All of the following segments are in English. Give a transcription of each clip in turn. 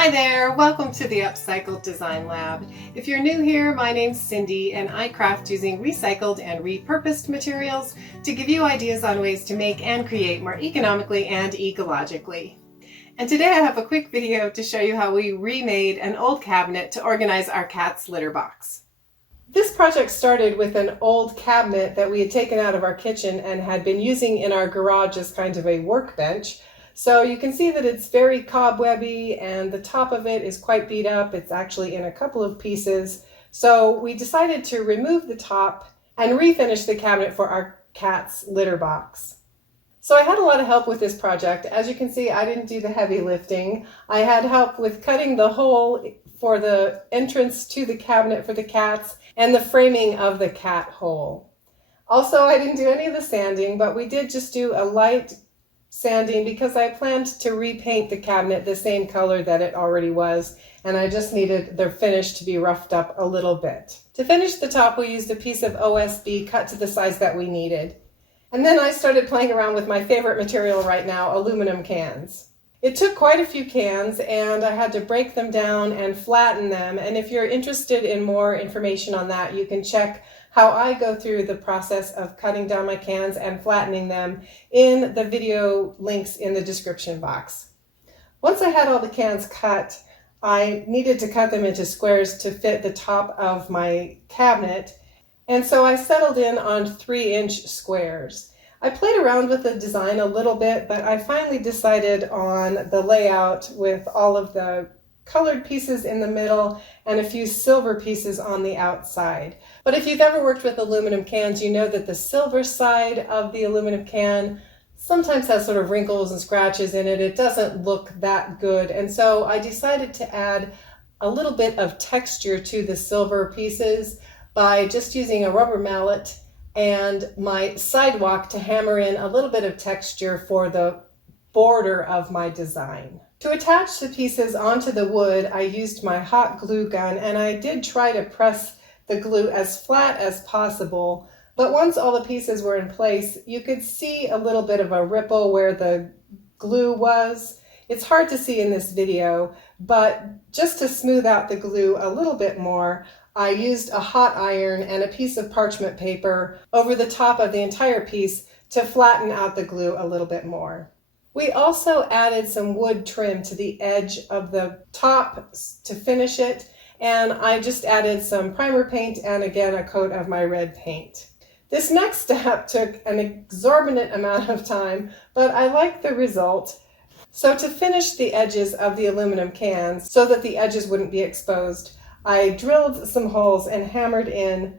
Hi there, welcome to the Upcycle Design Lab. If you're new here, my name's Cindy and I craft using recycled and repurposed materials to give you ideas on ways to make and create more economically and ecologically. And today I have a quick video to show you how we remade an old cabinet to organize our cat's litter box. This project started with an old cabinet that we had taken out of our kitchen and had been using in our garage as kind of a workbench. So you can see that it's very cobwebby and the top of it is quite beat up. It's actually in a couple of pieces. So we decided to remove the top and refinish the cabinet for our cat's litter box. So I had a lot of help with this project. As you can see, I didn't do the heavy lifting. I had help with cutting the hole for the entrance to the cabinet for the cats and the framing of the cat hole. Also, I didn't do any of the sanding, but we did just do a light sanding because I planned to repaint the cabinet the same color that it already was, and I just needed the finish to be roughed up a little bit. To finish the top, we used a piece of OSB cut to the size that we needed. And then I started playing around with my favorite material right now, aluminum cans. It took quite a few cans and I had to break them down and flatten them, and if you're interested in more information on that, you can check how I go through the process of cutting down my cans and flattening them in the video links in the description box. Once I had all the cans cut, I needed to cut them into squares to fit the top of my cabinet, and so I settled in on 3-inch squares. I played around with the design a little bit, but I finally decided on the layout with all of the colored pieces in the middle and a few silver pieces on the outside. But if you've ever worked with aluminum cans, you know that the silver side of the aluminum can sometimes has sort of wrinkles and scratches in it. It doesn't look that good. And so I decided to add a little bit of texture to the silver pieces by just using a rubber mallet and my sidewalk to hammer in a little bit of texture for the border of my design. To attach the pieces onto the wood, I used my hot glue gun, and I did try to press the glue as flat as possible, but once all the pieces were in place, you could see a little bit of a ripple where the glue was. It's hard to see in this video, but just to smooth out the glue a little bit more, I used a hot iron and a piece of parchment paper over the top of the entire piece to flatten out the glue a little bit more. We also added some wood trim to the edge of the top to finish it, and I just added some primer paint and again a coat of my red paint. This next step took an exorbitant amount of time, but I liked the result. So to finish the edges of the aluminum cans so that the edges wouldn't be exposed, I drilled some holes and hammered in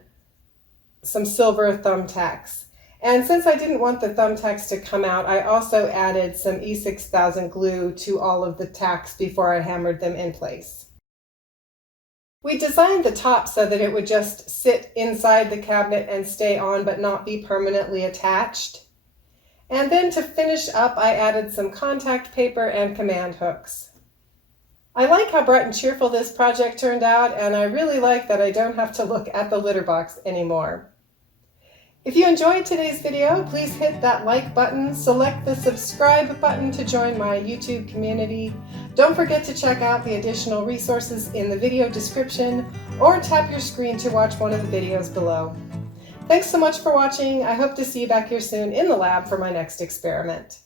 some silver thumbtacks. And since I didn't want the thumbtacks to come out, I also added some E6000 glue to all of the tacks before I hammered them in place. We designed the top so that it would just sit inside the cabinet and stay on but not be permanently attached. And then to finish up, I added some contact paper and command hooks. I like how bright and cheerful this project turned out, and I really like that I don't have to look at the litter box anymore. If you enjoyed today's video, please hit that like button, select the subscribe button to join my YouTube community. Don't forget to check out the additional resources in the video description or tap your screen to watch one of the videos below. Thanks so much for watching. I hope to see you back here soon in the lab for my next experiment.